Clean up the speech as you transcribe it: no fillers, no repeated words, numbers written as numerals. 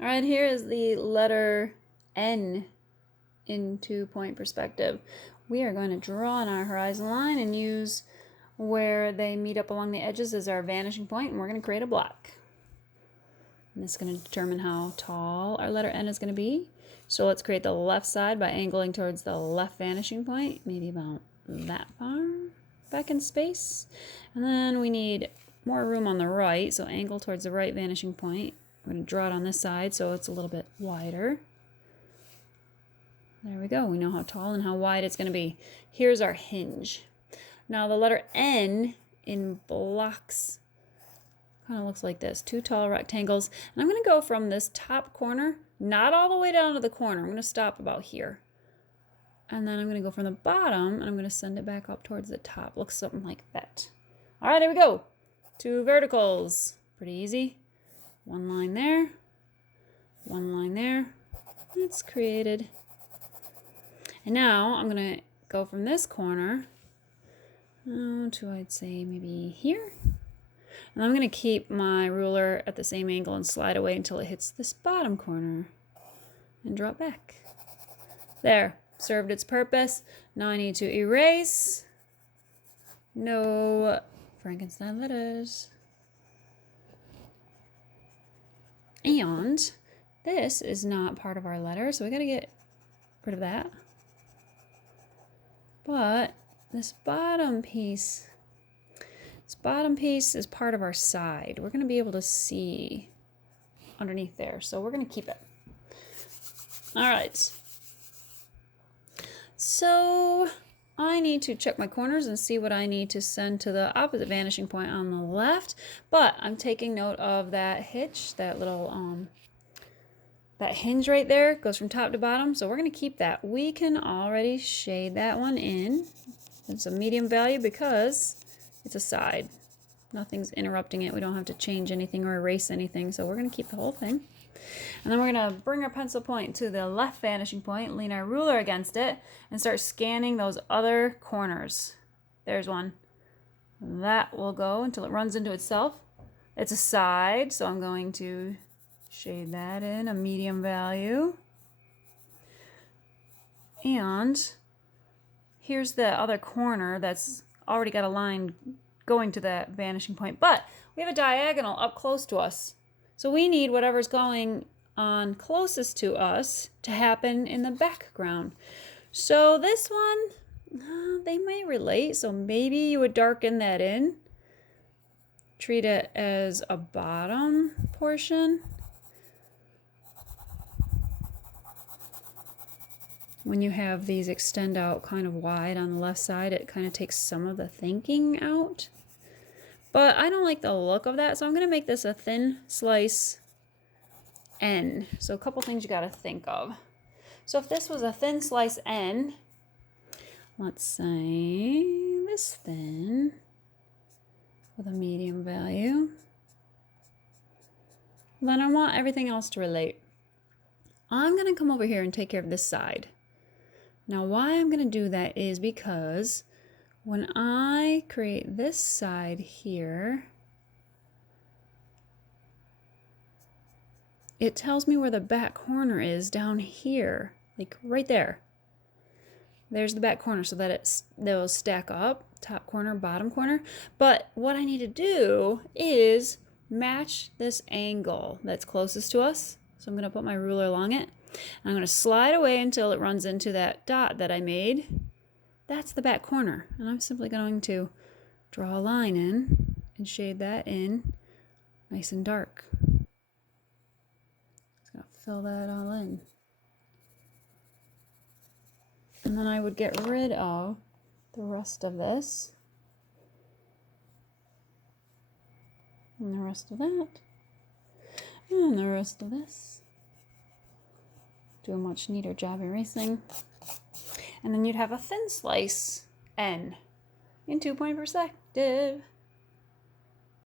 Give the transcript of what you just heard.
All right, here is the letter N in 2-point perspective. We are going to draw on our horizon line and use where they meet up along the edges as our vanishing point, and we're going to create a block. And this is going to determine how tall our letter N is going to be. So let's create the left side by angling towards the left vanishing point, maybe about that far back in space. And then we need more room on the right, so angle towards the right vanishing point. I'm going to draw it on this side so it's a little bit wider. There we go. We know how tall and how wide it's going to be. Here's our hinge. Now the letter N in blocks kind of looks like this. 2 tall rectangles. And I'm going to go from this top corner, not all the way down to the corner. I'm going to stop about here. And then I'm going to go from the bottom and I'm going to send it back up towards the top. Looks something like that. All right, here we go. 2 verticals. Pretty easy. 1 line there. 1 line there. It's created. And now I'm going to go from this corner to, I'd say, maybe here. And I'm going to keep my ruler at the same angle and slide away until it hits this bottom corner and draw it back. There, served its purpose. Now I need to erase. No Frankenstein letters. And this is not part of our letter, so we got to get rid of that. But this bottom piece is part of our side. We're going to be able to see underneath there, so we're going to keep it. All right. So I need to check my corners and see what I need to send to the opposite vanishing point on the left, but I'm taking note of that hitch, that little that hinge right there goes from top to bottom, so we're going to keep that. We can already shade that one in. It's a medium value because it's a side. Nothing's interrupting it. We don't have to change anything or erase anything, so we're going to keep the whole thing. And then we're going to bring our pencil point to the left vanishing point, lean our ruler against it, and start scanning those other corners. There's one. That will go until it runs into itself. It's a side, so I'm going to shade that in, a medium value. And here's the other corner that's already got a line going to that vanishing point, but we have a diagonal up close to us. So we need whatever's going on closest to us to happen in the background. So this one, they might relate, so maybe you would darken that in. Treat it as a bottom portion. When you have these extend out kind of wide on the left side, it kind of takes some of the thinking out. But I don't like the look of that, so I'm going to make this a thin slice N. So a couple things you got to think of. So if this was a thin slice N, let's say this thin with a medium value, then I want everything else to relate. I'm going to come over here and take care of this side. Now why I'm going to do that is because when I create this side here, it tells me where the back corner is down here, like right there. There's the back corner so that they'll stack up, top corner, bottom corner. But what I need to do is match this angle that's closest to us. So I'm going to put my ruler along it. I'm going to slide away until it runs into that dot that I made. That's the back corner. And I'm simply going to draw a line in and shade that in nice and dark. Just going to fill that all in. And then I would get rid of the rest of this. And the rest of that. And the rest of this. Do a much neater job erasing. And then you'd have a thin slice N in 2-point perspective.